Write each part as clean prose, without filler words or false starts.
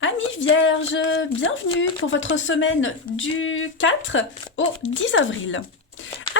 Amis vierges, bienvenue pour votre semaine du 4 au 10 avril.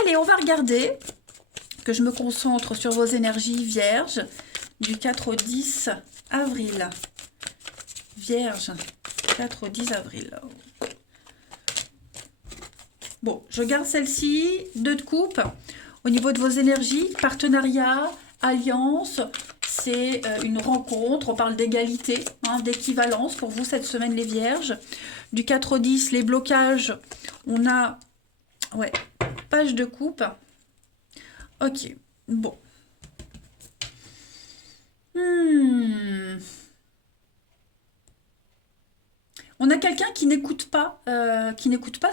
Allez, on va regarder, que je me concentre sur vos énergies vierges du 4 au 10 avril. Vierge, 4 au 10 avril. Bon, je garde celle-ci, 2 de coupe. Au niveau de vos énergies, partenariat, alliance, c'est une rencontre, on parle d'égalité, hein, d'équivalence pour vous cette semaine les vierges. Du 4 au 10, les blocages, on a, ouais, page de coupe. Ok, bon. On a quelqu'un qui n'écoute pas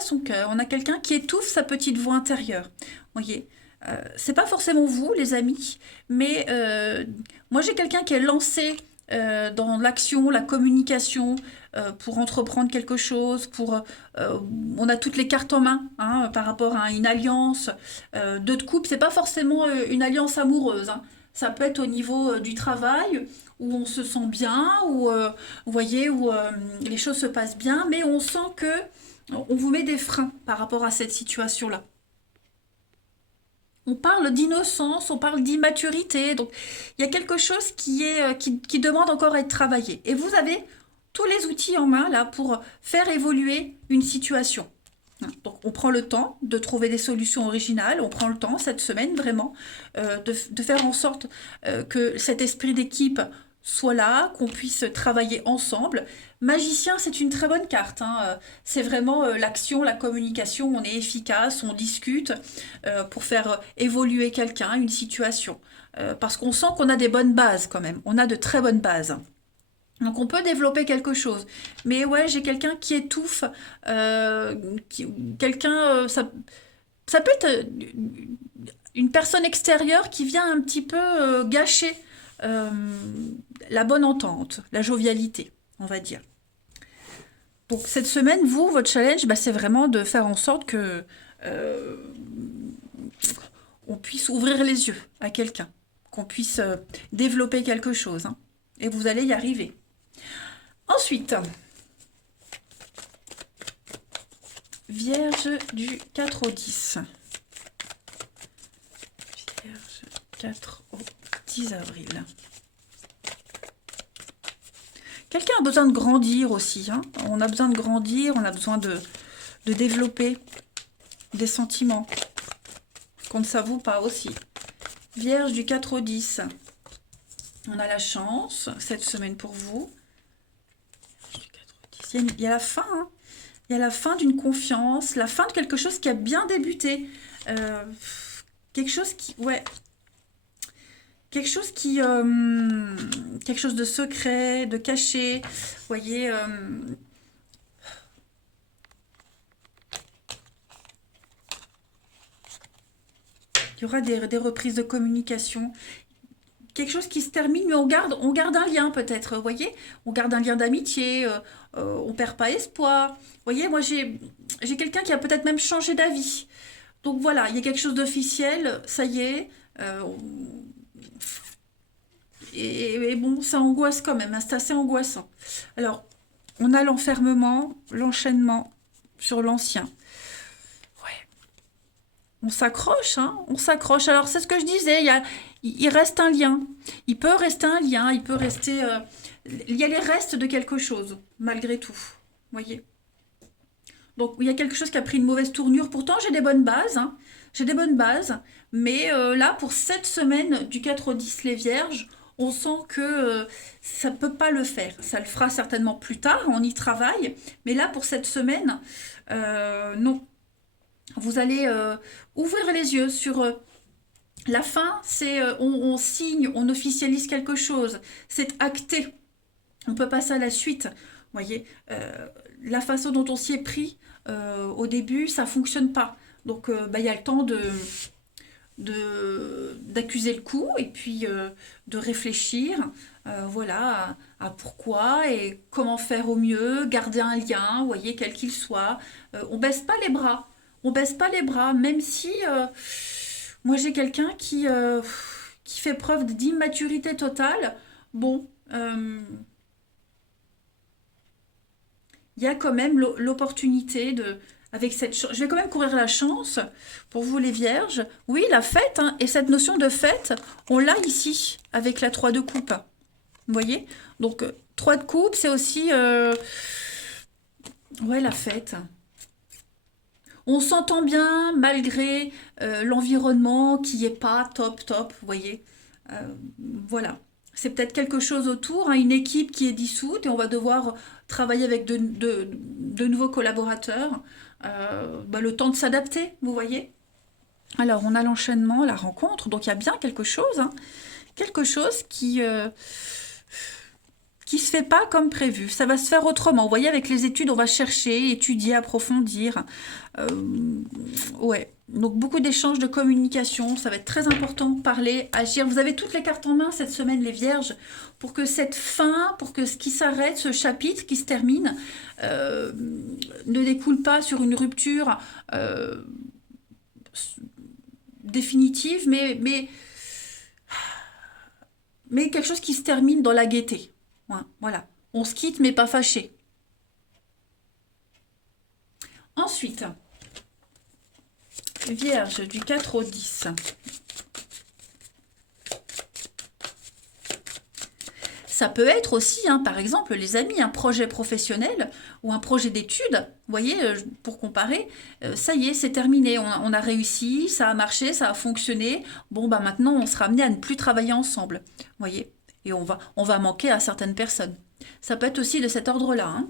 son cœur. On a quelqu'un qui étouffe sa petite voix intérieure. Voyez, c'est pas forcément vous, les amis, mais moi j'ai quelqu'un qui est lancé dans l'action, la communication, pour entreprendre quelque chose, on a toutes les cartes en main hein, par rapport à une alliance. Deux de couple, c'est pas forcément une alliance amoureuse. Hein. Ça peut être au niveau du travail, où on se sent bien, où vous voyez, où les choses se passent bien, mais on sent que on vous met des freins par rapport à cette situation-là. On parle d'innocence, on parle d'immaturité, donc il y a quelque chose qui demande encore à être travaillé. Et vous avez tous les outils en main là pour faire évoluer une situation. Donc on prend le temps de trouver des solutions originales, on prend le temps cette semaine vraiment de faire en sorte que cet esprit d'équipe soit là, qu'on puisse travailler ensemble. Magicien, c'est une très bonne carte. Hein. C'est vraiment l'action, la communication, on est efficace, on discute pour faire évoluer quelqu'un, une situation. Parce qu'on sent qu'on a des bonnes bases quand même, on a de très bonnes bases. Donc on peut développer quelque chose. Mais ouais, j'ai quelqu'un qui étouffe, euh, quelqu'un, ça peut être une personne extérieure qui vient un petit peu gâcher euh, la bonne entente, la jovialité, on va dire. Donc cette semaine, vous, votre challenge, bah, c'est vraiment de faire en sorte que euh, on puisse ouvrir les yeux à quelqu'un, qu'on puisse développer quelque chose. Hein. Et vous allez y arriver. Ensuite, Vierge du 4 au 10. Vierge 4 au 10 avril. Quelqu'un a besoin de grandir aussi. Hein. On a besoin de grandir, on a besoin de développer des sentiments qu'on ne s'avoue pas aussi. Vierge du 4 au 10. On a la chance cette semaine pour vous. Il y a la fin. Hein. Il y a la fin d'une confiance, la fin de quelque chose qui a bien débuté. Euh, quelque chose qui... Ouais. Quelque chose de secret, de caché. Vous voyez... il y aura des reprises de communication. Quelque chose qui se termine, mais on garde un lien peut-être, vous voyez. On garde un lien d'amitié, on perd pas espoir. Vous voyez, moi j'ai quelqu'un qui a peut-être même changé d'avis. Donc voilà, il y a quelque chose d'officiel, ça y est. Et bon, ça angoisse quand même, hein, c'est assez angoissant. Alors, on a l'enfermement, l'enchaînement sur l'ancien. Ouais. On s'accroche, hein, on s'accroche. Alors, c'est ce que je disais, il reste un lien. Il peut rester un lien, il peut rester... il y a les restes de quelque chose, malgré tout. Vous voyez. Donc, il y a quelque chose qui a pris une mauvaise tournure. Pourtant, j'ai des bonnes bases, hein. J'ai des bonnes bases. Mais là, pour cette semaine du 4 au 10, les vierges, on sent que ça ne peut pas le faire. Ça le fera certainement plus tard, on y travaille. Mais là, pour cette semaine, non. Vous allez ouvrir les yeux sur la fin, c'est on signe, on officialise quelque chose. C'est acté. On peut passer à la suite. Vous voyez, la façon dont on s'y est pris au début, ça fonctionne pas. Donc, bah, il y a le temps d'accuser le coup et puis de réfléchir voilà, à pourquoi et comment faire au mieux, garder un lien, vous voyez, quel qu'il soit. On baisse pas les bras. On baisse pas les bras, même si moi j'ai quelqu'un qui fait preuve d'immaturité totale. Bon, il y a quand même l'opportunité de... Avec cette je vais quand même courir la chance pour vous les vierges. Oui, la fête, hein, et cette notion de fête, on l'a ici avec la 3 de coupe. Vous voyez? Donc, 3 de coupe, c'est aussi... ouais, la fête. On s'entend bien malgré l'environnement qui est pas top top, vous voyez. Euh, voilà. C'est peut-être quelque chose autour, hein, une équipe qui est dissoute et on va devoir travailler avec de nouveaux collaborateurs. Bah, le temps de s'adapter, vous voyez. Alors, on a l'enchaînement, la rencontre, donc il y a bien quelque chose, hein, quelque chose qui se fait pas comme prévu. Ça va se faire autrement. Vous voyez, avec les études, on va chercher, étudier, approfondir. Euh, ouais. Donc beaucoup d'échanges, de communication. Ça va être très important. Parler, agir. Vous avez toutes les cartes en main cette semaine, les vierges, pour que cette fin, pour que ce qui s'arrête, ce chapitre qui se termine, euh, ne découle pas sur une rupture définitive, mais quelque chose qui se termine dans la gaieté. Ouais, voilà. On se quitte, mais pas fâché. Ensuite, Vierge du 4 au 10. Ça peut être aussi, hein, par exemple, les amis, un projet professionnel ou un projet d'études. Vous voyez, pour comparer, ça y est, c'est terminé. On a réussi, ça a marché, ça a fonctionné. Bon, bah maintenant, on sera amené à ne plus travailler ensemble. Vous voyez, et on va manquer à certaines personnes. Ça peut être aussi de cet ordre-là, hein.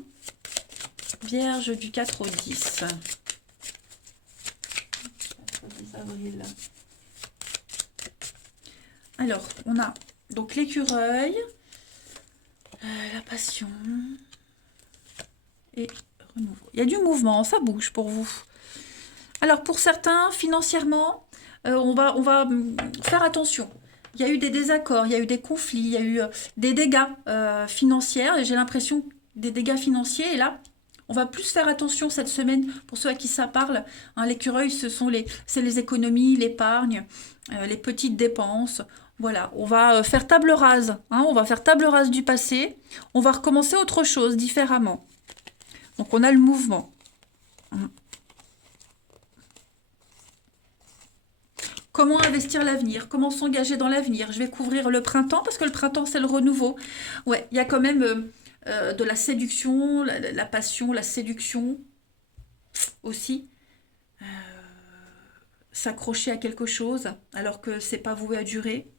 Vierge du 4 au 10. 10 avril. Alors, on a donc l'écureuil, la passion et renouveau. Il y a du mouvement, ça bouge pour vous. Alors, pour certains, financièrement, on va faire attention. Il y a eu des désaccords, il y a eu des conflits, il y a eu des dégâts financiers. Et j'ai l'impression des dégâts financiers. Et là, on va plus faire attention cette semaine pour ceux à qui ça parle. Hein, l'écureuil, c'est les économies, l'épargne, les petites dépenses. Voilà, on va faire table rase. Hein, on va faire table rase du passé. On va recommencer autre chose différemment. Donc on a le mouvement. Comment investir l'avenir? Comment s'engager dans l'avenir? Je vais couvrir le printemps parce que le printemps, c'est le renouveau. Ouais, il y a quand même de la séduction, la passion, la séduction aussi. S'accrocher à quelque chose alors que c'est pas voué à durer.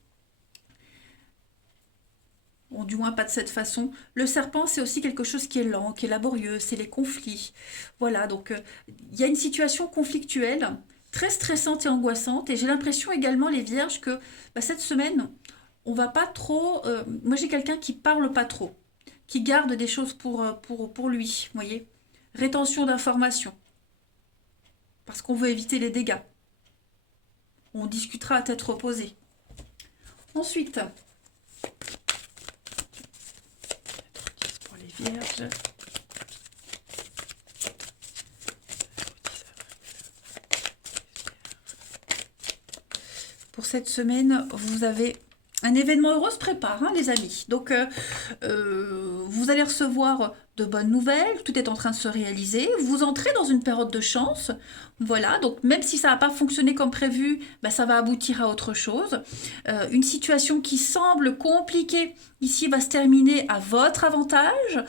Bon, du moins pas de cette façon. Le serpent, c'est aussi quelque chose qui est lent, qui est laborieux, c'est les conflits. Voilà, donc il y a une situation conflictuelle, très stressante et angoissante, et j'ai l'impression également, les vierges, que bah, cette semaine, on va pas trop... moi, j'ai quelqu'un qui parle pas trop, qui garde des choses pour lui, vous voyez. Rétention d'informations, parce qu'on veut éviter les dégâts. On discutera à tête reposée. Ensuite, pour les vierges. Pour cette semaine, vous avez un événement heureux se prépare, hein, les amis. Donc, vous allez recevoir de bonnes nouvelles, tout est en train de se réaliser. Vous entrez dans une période de chance. Voilà, donc même si ça n'a pas fonctionné comme prévu, bah, ça va aboutir à autre chose. Une situation qui semble compliquée, ici, va se terminer à votre avantage.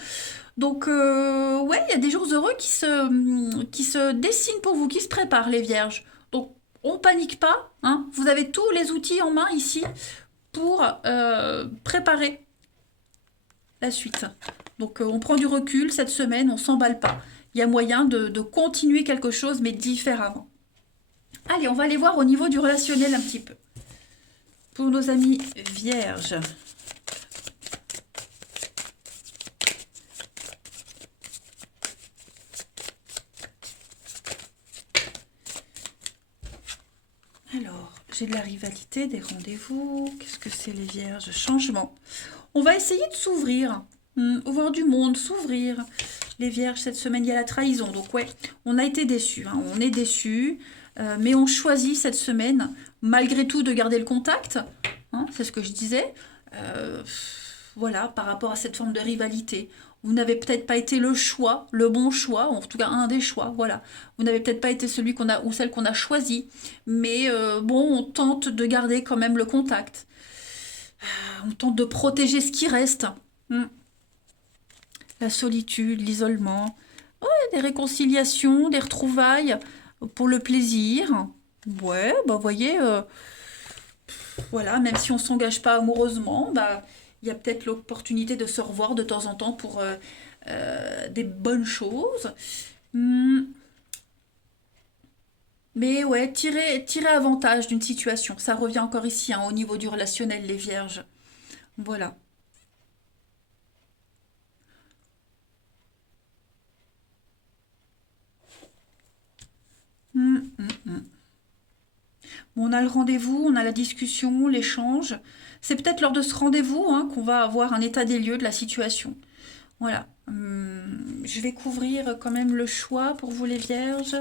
Donc, ouais, il y a des jours heureux qui se dessinent pour vous, qui se préparent, les vierges. Donc, on panique pas, hein. Vous avez tous les outils en main ici pour préparer la suite. Donc on prend du recul cette semaine, on s'emballe pas. Il y a moyen de continuer quelque chose, mais différemment. Allez, on va aller voir au niveau du relationnel un petit peu. Pour nos amis vierges. Alors, j'ai de la rivalité, des rendez-vous. Qu'est-ce que c'est les vierges? Changement. On va essayer de s'ouvrir, voir du monde, s'ouvrir. Les vierges, cette semaine, il y a la trahison. Donc ouais, on a été déçus, hein. On est déçus, mais on choisit cette semaine, malgré tout, de garder le contact. Hein, c'est ce que je disais. voilà, par rapport à cette forme de rivalité. Vous n'avez peut-être pas été le choix, le bon choix, en tout cas un des choix, voilà. Vous n'avez peut-être pas été celui qu'on a ou celle qu'on a choisi, mais bon, on tente de garder quand même le contact. On tente de protéger ce qui reste. Hmm. La solitude, l'isolement, ouais, des réconciliations, des retrouvailles pour le plaisir. Ouais, bah voyez, voilà, même si on s'engage pas amoureusement, bah il y a peut-être l'opportunité de se revoir de temps en temps pour des bonnes choses. Hmm. Mais ouais, tirer avantage d'une situation. Ça revient encore ici, hein, au niveau du relationnel, les vierges. Voilà. Hmm, hmm, hmm. Bon, on a le rendez-vous, on a la discussion, l'échange. C'est peut-être lors de ce rendez-vous, hein, qu'on va avoir un état des lieux de la situation. Voilà. Je vais couvrir quand même le choix pour vous les vierges.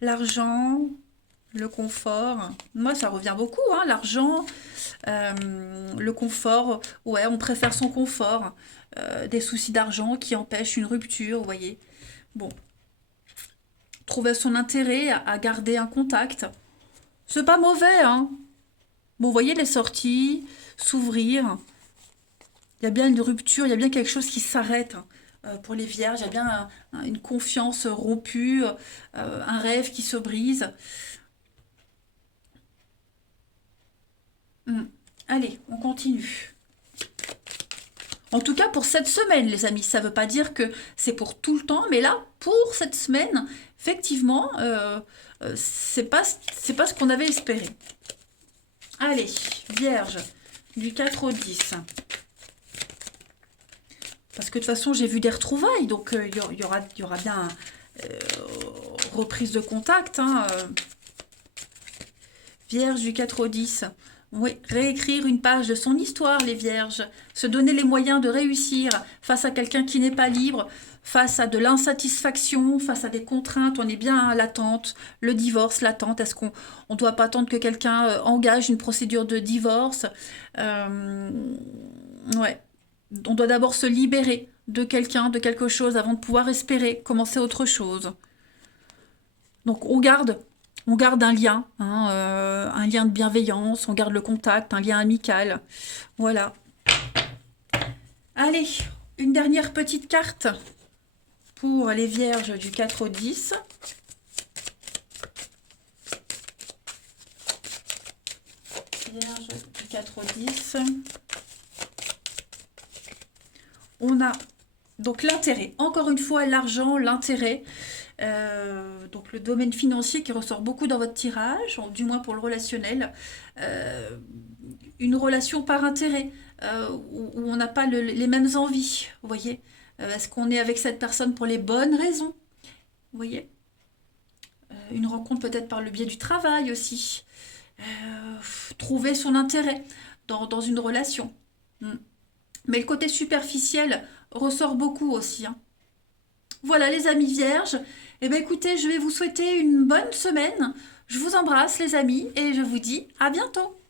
L'argent, le confort. Moi, ça revient beaucoup, hein, l'argent, le confort. Ouais, on préfère son confort. Des soucis d'argent qui empêchent une rupture, vous voyez. Bon, trouver son intérêt à garder un contact. C'est pas mauvais, hein. Bon, vous voyez les sorties, s'ouvrir. Il y a bien une rupture, il y a bien quelque chose qui s'arrête, hein. Pour les vierges, il y a bien une confiance rompue, un rêve qui se brise. Hmm. Allez, on continue. En tout cas, pour cette semaine, les amis, ça ne veut pas dire que c'est pour tout le temps, mais là, pour cette semaine, effectivement, c'est pas ce qu'on avait espéré. Allez, Vierge, du 4 au 10. Parce que de toute façon, j'ai vu des retrouvailles, donc il y aura bien euh, reprise de contact, hein. Vierge du 4 au 10. Oui, réécrire une page de son histoire, les vierges. Se donner les moyens de réussir face à quelqu'un qui n'est pas libre, face à de l'insatisfaction, face à des contraintes. On est bien à l'attente, le divorce, l'attente. Est-ce qu'on ne doit pas attendre que quelqu'un engage une procédure de divorce? Euh, ouais. On doit d'abord se libérer de quelqu'un, de quelque chose, avant de pouvoir espérer commencer autre chose. Donc on garde un lien, hein, un lien de bienveillance, on garde le contact, un lien amical. Voilà. Allez, une dernière petite carte pour les vierges du 4 au 10. Vierge du 4 au 10. On a donc l'intérêt. Encore une fois, l'argent, l'intérêt. Donc le domaine financier qui ressort beaucoup dans votre tirage, du moins pour le relationnel. Euh, une relation par intérêt, où on n'a pas les mêmes envies, vous voyez. Est-ce qu'on est avec cette personne pour les bonnes raisons, vous voyez. Une rencontre peut-être par le biais du travail aussi. Euh, Trouver son intérêt dans une relation. Mm. Mais le côté superficiel ressort beaucoup aussi, hein. Voilà les amis vierges. Eh bien écoutez, je vais vous souhaiter une bonne semaine. Je vous embrasse les amis et je vous dis à bientôt.